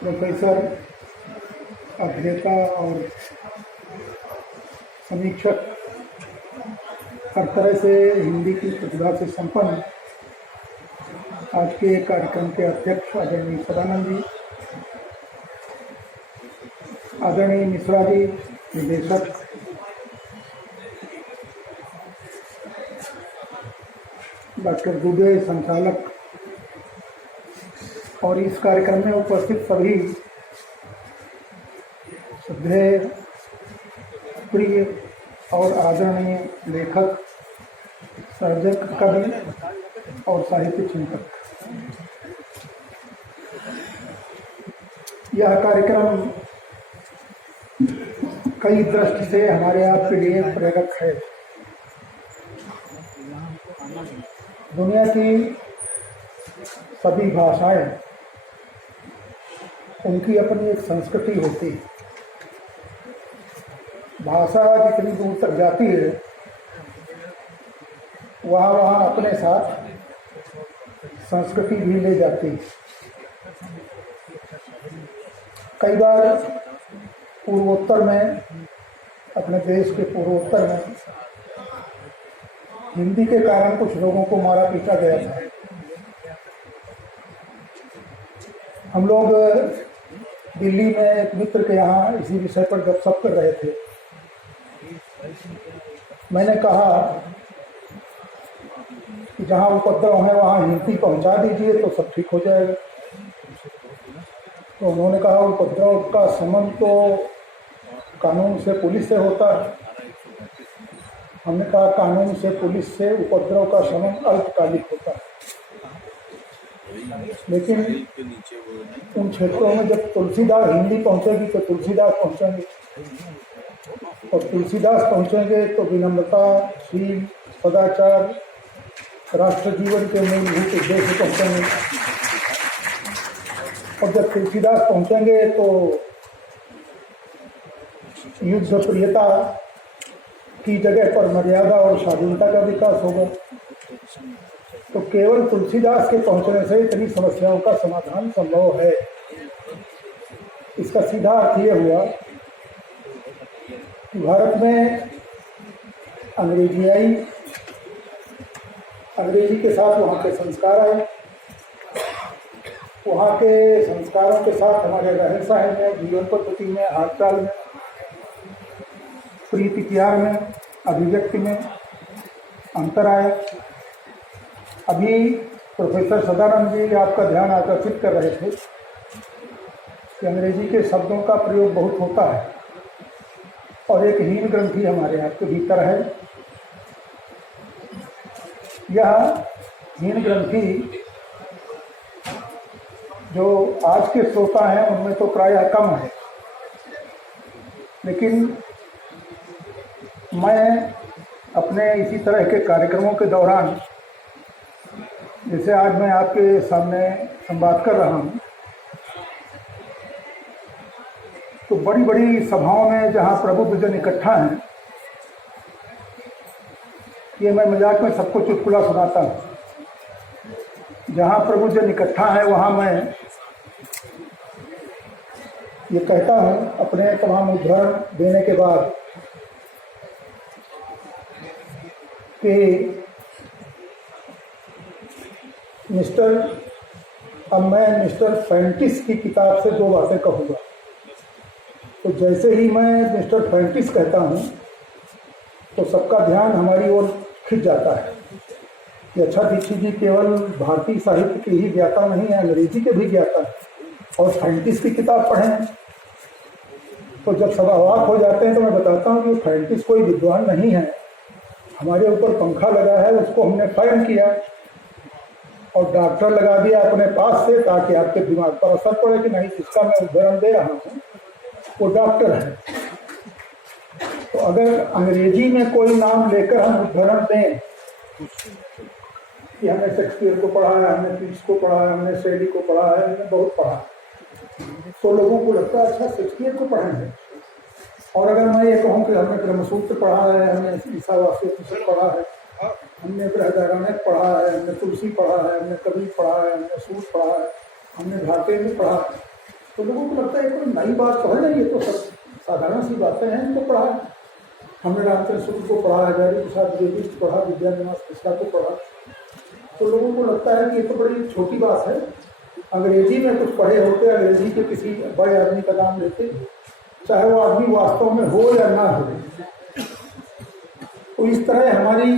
Professor, अभिनेता और समीक्षक, हर तरह से हिंदी की प्रतिभा से संपन्न आज के कार्यक्रम के अध्यक्ष आदरणीय सदानंद जी, आदरणीय मिश्रा जी निदेशक, डॉक्टर दुबे संचालक और इस कार्यक्रम में उपस्थित सभी श्रद्धेय, प्रिय और आदरणीय लेखक, सर्जक, कवि और साहित्य चिंतक। यह कार्यक्रम कई दृष्टि से हमारे आपके लिए प्रेरक है। दुनिया की सभी भाषाएं, उनकी अपनी एक संस्कृति होती है। भाषा जितनी दूर तक जाती है, वहाँ अपने साथ संस्कृति भी ले जाती है। कई बार पूर्वोत्तर में, अपने देश के पूर्वोत्तर में हिंदी के कारण कुछ लोगों को मारा पीटा गया था। हम लोग दिल्ली में एक मित्र के यहाँ इसी विषय पर गपशप कर रहे थे। मैंने कहा कि जहाँ उपद्रव है वहाँ हिंदी पहुँचा दीजिए तो सब ठीक हो जाएगा। तो उन्होंने कहा उपद्रव का संबंध तो कानून से, पुलिस से होता है। हमने कहा कानून से, पुलिस से उपद्रव का संबंध अल्पकालिक होता है, लेकिन उन क्षेत्रों में जब तुलसीदास हिंदी पहुंचेगी तो तुलसीदास पहुंचेंगे, और तुलसीदास पहुंचेंगे तो विनम्रता, शील, सदाचार, राष्ट्र जीवन के मूलभूत उद्देश्य पहुंचेंगे। और जब तुलसीदास पहुंचेंगे तो युद्ध प्रियता की जगह पर मर्यादा और स्वाधीनता का विकास होगा। तो केवल तुलसीदास के पहुंचने से इतनी समस्याओं का समाधान संभव है। इसका सीधा अर्थ ये हुआ कि भारत में अंग्रेजी आई, अंग्रेजी के साथ वहाँ के संस्कार आए, वहाँ के संस्कारों के साथ हमारे रहन सहन में, जीवन पद्धति में, हालचाल में, प्रीति प्यार में, अभिव्यक्ति में अंतर आया। अभी प्रोफेसर सदानंद जी आपका ध्यान आकर्षित कर रहे थे कि अंग्रेजी के शब्दों का प्रयोग बहुत होता है और एक हीन ग्रंथि हमारे आपके भीतर है। यह हीन ग्रंथि जो आज के श्रोता हैं उनमें तो प्रायः कम है, लेकिन मैं अपने इसी तरह के कार्यक्रमों के दौरान, जैसे आज मैं आपके सामने संवाद कर रहा हूँ, तो बड़ी बड़ी सभाओं में जहाँ प्रबुद्ध जन इकट्ठा हैं, ये मैं मजाक में सबको चुटकुला सुनाता हूँ। जहाँ प्रबुद्ध जन इकट्ठा है वहाँ मैं ये कहता हूँ अपने तमाम उदाहरण देने के बाद कि अब मैं मिस्टर फैंटिस की किताब से दो बातें कहूँगा। तो जैसे ही मैं मिस्टर फैंटिस कहता हूँ तो सबका ध्यान हमारी ओर खिंच जाता है कि अच्छा, दीक्षित जी केवल भारतीय साहित्य के ही ज्ञाता नहीं है, अंग्रेजी के भी ज्ञाता है और फैंटिस की किताब पढ़ें। तो जब सब अवाक हो जाते हैं तो मैं बताता हूँ कि फैंटिस कोई विद्वान नहीं है। हमारे ऊपर पंखा लगा है, उसको हमने फैन किया और डॉक्टर लगा दिया अपने पास से ताकि आपके दिमाग पर असर पड़े कि नहीं, जिसका मैं उदाहरण दे रहा हूँ वो डॉक्टर है। तो अगर अंग्रेजी में कोई नाम लेकर हम उदाहरण दें कि हमने शेक्सपियर को पढ़ा है, हमने पीट्स को पढ़ा है, हमने शैली को पढ़ा है, हमने बहुत पढ़ा, तो लोगों को लगता है अच्छा शेक्सपियर को पढ़ेंगे। और अगर मैं ये कहूँ कि हमने ब्रह्मसूत्र पढ़ा है, हमने ईसावास्य पढ़ा है, हमने बृहदारण्यक पढ़ा है, हमने तुलसी पढ़ा है, हमने कबीर पढ़ा है, हमने सूत पढ़ा है, हमने भारतेंदु पढ़ा है, तो लोगों को लगता है कोई नई बात तो है नहीं, ये तो सब साधारण सी बातें हैं, इनको पढ़ा है। हमने रामचंद्र शुक्ल को पढ़ा, हजारी प्रसाद द्विवेदी को पढ़ा, विद्यानिवास मिश्रा को पढ़ा, तो लोगों को लगता है कि ये तो बड़ी छोटी बात है। अंग्रेजी में कुछ पढ़े होते, अंग्रेजी के किसी बड़े आदमी का नाम लेते, चाहे वो आदमी वास्तव में हो या ना हो। तो इस तरह हमारी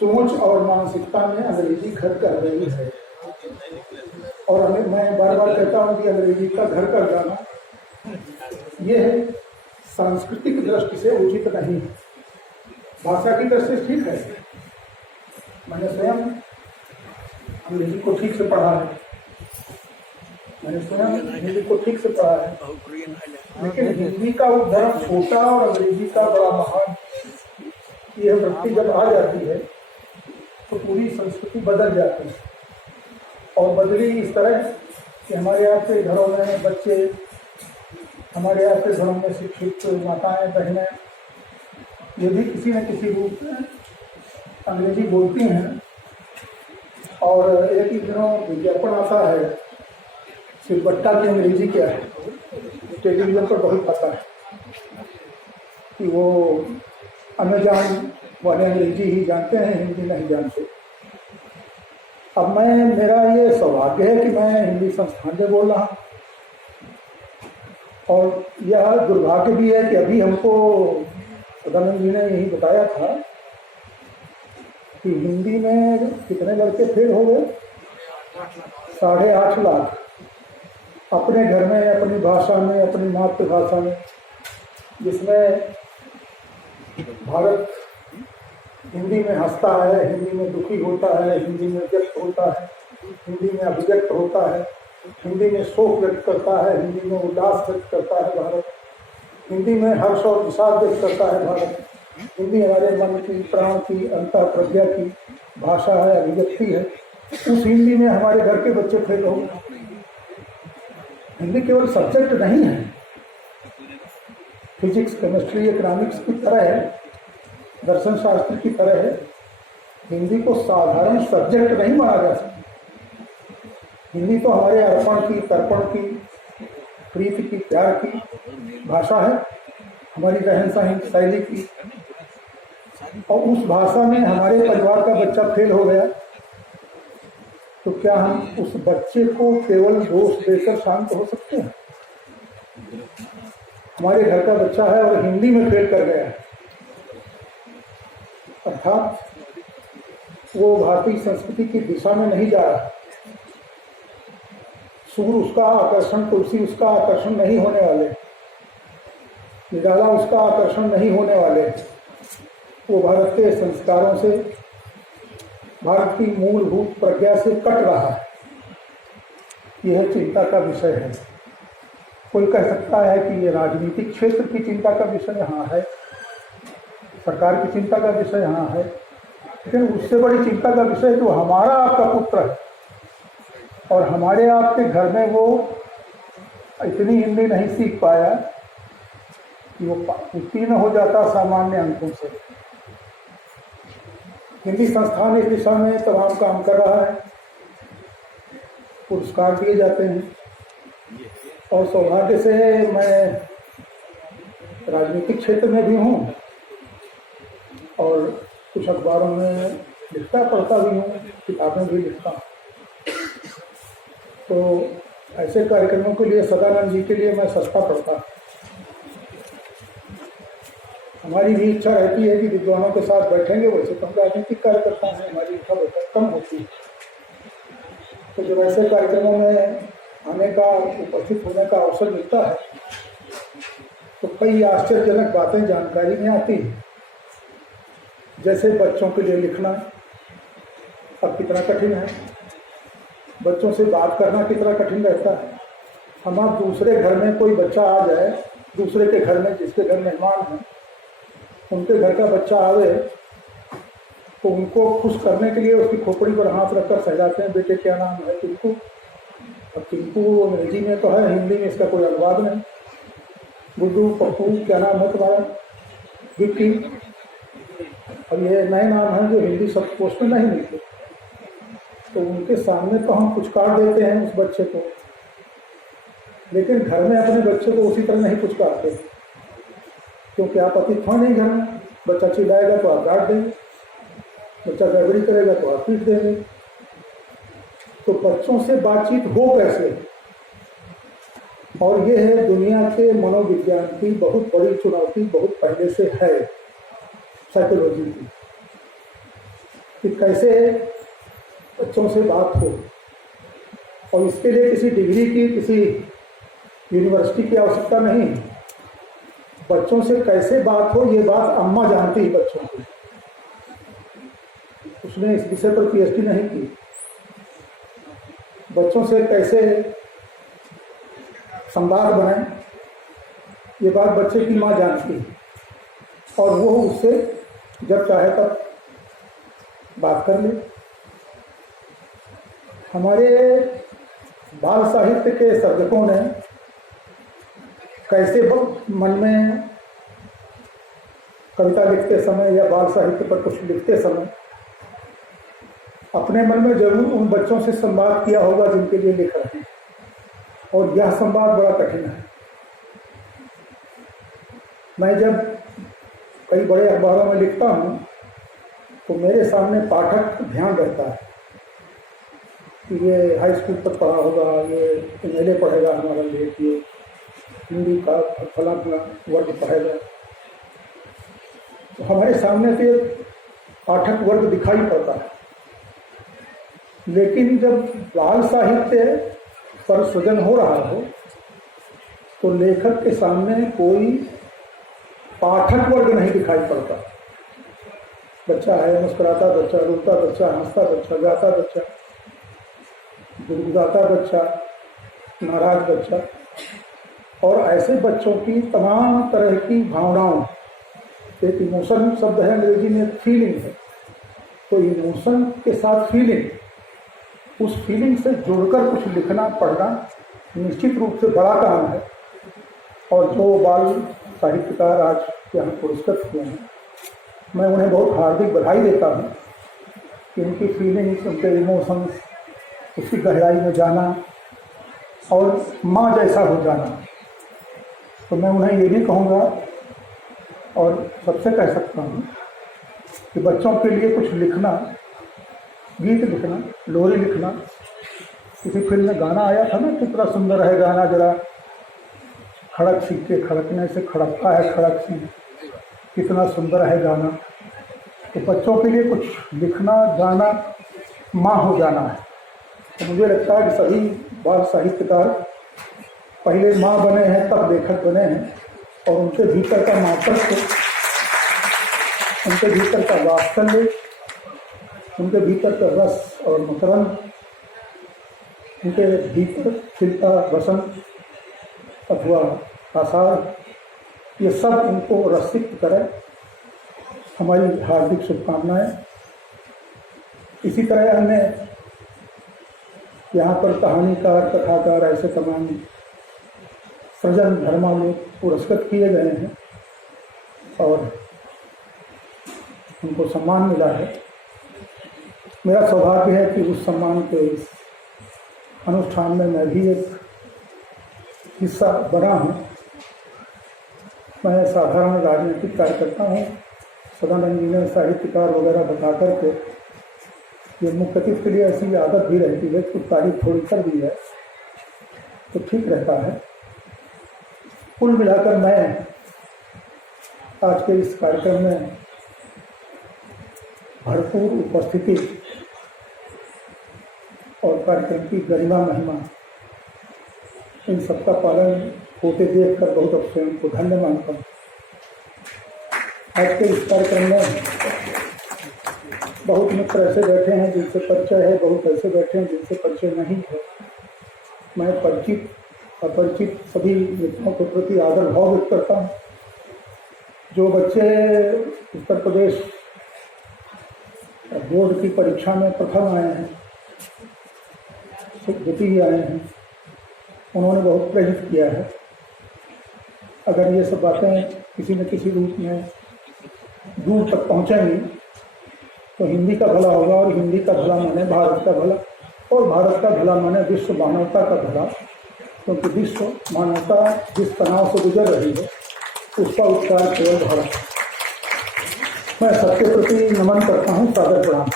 सोच और मानसिकता में अंग्रेजी घर कर रही है। और मैं बार बार कहता हूँ कि अंग्रेजी का घर कर जाना यह सांस्कृतिक दृष्टि से उचित नहीं है। भाषा की दृष्टि से ठीक है, मैंने स्वयं अंग्रेजी को ठीक से पढ़ा है, मैंने स्वयं हिंदी को ठीक से पढ़ा है, लेकिन हिंदी का उद्धरण छोटा और अंग्रेजी का बड़ा महान, यह वृत्ति जब आ जाती है तो पूरी संस्कृति बदल जाती है। और बदली इस तरह कि हमारे यहाँ के घरों में बच्चे, हमारे यहाँ के घरों में शिक्षित माताएं बहनें यदि किसी न किसी रूप में अंग्रेजी बोलती हैं, और एक ही दिनों विज्ञापन आता है सिलबट्टा की अंग्रेजी क्या है, टेलीविजन पर बहुत पता है कि वो अमेजान वाले अंग्रेजी ही जानते हैं, हिंदी नहीं जानते। अब मेरा ये सौभाग्य है कि मैं हिंदी संस्थान में बोल रहा हूँ, और यह दुर्भाग्य भी है कि अभी हमको सदानंद जी ने यही बताया था कि हिंदी में कितने लड़के फेल हो गए, 8.5 लाख अपने घर में, अपनी भाषा में, अपनी मातृभाषा में, जिसमें भारत हिंदी में हंसता है, हिंदी में दुखी होता है, हिंदी में व्यक्त होता है, हिंदी में अभिव्यक्त होता है, हिंदी में शोक व्यक्त करता है, हिंदी में उल्लास व्यक्त करता है भारत, हिंदी में हर्ष और विषाद व्यक्त करता है भारत। हिंदी हमारे मन की, प्राण की, अंतः प्रज्ञा की भाषा है, अभिव्यक्ति है। उस हिंदी में हमारे घर के बच्चे फेल हो गए। हिंदी केवल सब्जेक्ट नहीं है, फिजिक्स, केमिस्ट्री, इकोनॉमिक्स की तरह है, दर्शन शास्त्र की तरह है। हिंदी को साधारण सब्जेक्ट नहीं माना जा सकता। हिंदी तो हमारे अर्पण की, तर्पण की, प्रीति की, प्यार की भाषा है, हमारी रहन सहन शैली की। और उस भाषा में हमारे परिवार का बच्चा फेल हो गया तो क्या हम उस बच्चे को केवल दोष देकर शांत हो सकते हैं? हमारे घर का बच्चा है और हिंदी में फेल कर गया है, अर्थात वो भारतीय संस्कृति की दिशा में नहीं जा रहा। सूर उसका आकर्षण, तुलसी उसका आकर्षण नहीं होने वाले, निराला उसका आकर्षण नहीं होने वाले। वो भारत के संस्कारों से, भारत की मूलभूत प्रज्ञा से कट रहा है। यह चिंता का विषय है। कोई कह सकता है कि ये राजनीतिक क्षेत्र की चिंता का विषय यहाँ है, सरकार की चिंता का विषय यहाँ है, लेकिन उससे बड़ी चिंता का विषय तो हमारा आपका पुत्र है और हमारे आपके घर में वो इतनी हिंदी नहीं सीख पाया कि वो उत्तीर्ण हो जाता सामान्य अंकों से। हिंदी संस्थान इस दिशा में तमाम काम कर रहा है, पुरस्कार दिए जाते हैं, और सौभाग्य से मैं राजनीतिक क्षेत्र में भी हूँ और कुछ अखबारों में लिखता पढ़ता भी हूँ, किताबें भी लिखता हूँ। तो ऐसे कार्यक्रमों के लिए, सदानंद जी के लिए मैं सस्ता पढ़ता। हमारी भी इच्छा रहती है कि विद्वानों के साथ बैठेंगे, वैसे तो हम राजनीतिक कार्यकर्ता हैं, हमारी इच्छा कम होती है। तो जब ऐसे कार्यक्रमों में आने का, उपस्थित होने का अवसर मिलता है तो कई आश्चर्यजनक बातें जानकारी में आती हैं। जैसे बच्चों के लिए लिखना अब कितना कठिन है, बच्चों से बात करना कितना कठिन रहता है। हम आप दूसरे घर में कोई बच्चा आ जाए, दूसरे के घर में, जिसके घर मेहमान हैं, उनके घर का बच्चा आवे तो उनको खुश करने के लिए उसकी खोपड़ी पर हाथ रखकर सहलाते हैं, बेटे क्या नाम है? टिंकू। अब टिंकू अंग्रेजी में तो है, हिंदी में इसका कोई अनुवाद नहीं। गुड्डू, पप्पू, क्या नाम है तुम्हारा? विक्की। अब ये नए नाम हैं जो हिंदी शब्दकोश में नहीं मिलते, तो उनके सामने तो हम पुचकार देते हैं उस बच्चे को। लेकिन घर में अपने बच्चे को उसी तरह नहीं पुचकारते, क्योंकि आप अतिथि हो नहीं घर में। बच्चा चिल्लाएगा तो आप डांट देंगे, बच्चा गड़बड़ी करेगा तो आप पीट देंगे। तो बच्चों से बातचीत हो कैसे? और ये है दुनिया के मनोविज्ञान की बहुत बड़ी चुनौती, बहुत पहले से है साइकोलॉजी की, कि कैसे बच्चों से बात हो। और इसके लिए किसी डिग्री की, किसी यूनिवर्सिटी की आवश्यकता नहीं। बच्चों से कैसे बात हो, ये बात अम्मा जानती है बच्चों की। उसने इस विषय पर पीएचडी नहीं की। बच्चों से कैसे संवाद बनाए, ये बात बच्चे की माँ जानती है, और वो उससे जब चाहे तब बात कर ले। हमारे बाल साहित्य के सर्जकों ने कैसे मन में कविता लिखते समय या बाल साहित्य पर कुछ लिखते समय अपने मन में जरूर उन बच्चों से संवाद किया होगा जिनके लिए लिख रहे हैं, और यह संवाद बड़ा कठिन है। मैं जब कई बड़े अखबारों में लिखता हूँ तो मेरे सामने पाठक ध्यान रहता है कि ये हाई स्कूल तक पढ़ा होगा, ये एमएलए पढ़ेगा हमारा लेख, ये हिंदी का फला फला वर्ग पढ़ेगा। तो हमारे सामने से पाठक वर्ग दिखाई पड़ता है। लेकिन जब बाल साहित्य पर सृजन हो रहा हो तो लेखक के सामने कोई पाठक वर्ग नहीं दिखाई पड़ता। बच्चा है, मुस्कुराता बच्चा, रोता बच्चा, हंसता बच्चा, गाता बच्चा, गुदगुदाता बच्चा, नाराज बच्चा, और ऐसे बच्चों की तमाम तरह की भावनाओं, एक इमोशन शब्द है अंग्रेजी में, फीलिंग है। तो इमोशन के साथ फीलिंग, उस फीलिंग से जुड़कर कुछ लिखना पढ़ना निश्चित रूप से बड़ा काम है। और जो बाल साहित्यकार आज यहाँ पुरस्कृत हुए हैं, मैं उन्हें बहुत हार्दिक बधाई देता हूँ कि उनकी फीलिंग्स, उनके इमोशंस, उसकी गहराई में जाना और माँ जैसा हो जाना। तो मैं उन्हें ये भी कहूँगा और सबसे कह सकता हूँ कि बच्चों के लिए कुछ लिखना, गीत लिखना, लोरी लिखना। किसी फिल्म में गाना आया था ना, कितना सुंदर है गाना, जरा खड़क सी के खड़कने से खड़कता है खड़क सी, कितना सुंदर है गाना। तो बच्चों के लिए कुछ लिखना, गाना, माँ हो जाना है। तो मुझे लगता है कि सभी बाल साहित्यकार पहले माँ बने हैं तब लेखक बने हैं, और उनके भीतर का मातृत्व, उनके भीतर का वात्सल्य, उनके भीतर का रस और मकरंद, उनके भीतर खिलता वसंत अथवा आषाढ़, ये सब उनको रसिक करें। हमारी हार्दिक शुभकामनाएं। इसी तरह हमने यहाँ पर कहानीकार, कथाकार, ऐसे तमाम सृजन धर्मा लोग पुरस्कृत किए गए हैं और उनको सम्मान मिला है। मेरा सौभाग्य है कि उस सम्मान के इस अनुष्ठान में मैं भी एक हिस्सा बना हूँ। मैं साधारण राजनीतिक कार्यकर्ता हूँ। सदानंद जी ने साहित्यकार वगैरह बता करके ये मुख्य अतिथि के लिए ऐसी आदत भी रहती है, कुछ तारीफ थोड़ी कर दी है तो ठीक रहता है। कुल मिलाकर मैं आज के इस कार्यक्रम में भरपूर उपस्थिति और कार्यक्रम की गरिमा महिमा, इन सबका पालन होते देखकर बहुत अब स्वयं को धन्य मानता हूँ। आज के इस कार्यक्रम में बहुत मित्र ऐसे बैठे हैं जिनसे परिचय है, बहुत ऐसे बैठे हैं जिनसे परिचय नहीं है। मैं परिचित अपरिचित सभी मित्रों के प्रति आदर भाव व्यक्त करता हूँ। जो बच्चे उत्तर प्रदेश बोर्ड की परीक्षा में प्रथम आए हैं, द्वितीय आए हैं, उन्होंने बहुत प्रेरित किया है। अगर ये सब बातें किसी न किसी रूप में दूर तक पहुँचेंगी तो हिंदी का भला होगा, और हिंदी का भला माने भारत का भला, और भारत का भला माने विश्व मानवता का भला। क्योंकि विश्व मानवता जिस तनाव से गुजर रही है उसका उपचार केवल भारत। मैं सबके प्रति नमन करता हूँ, सादर प्रणाम।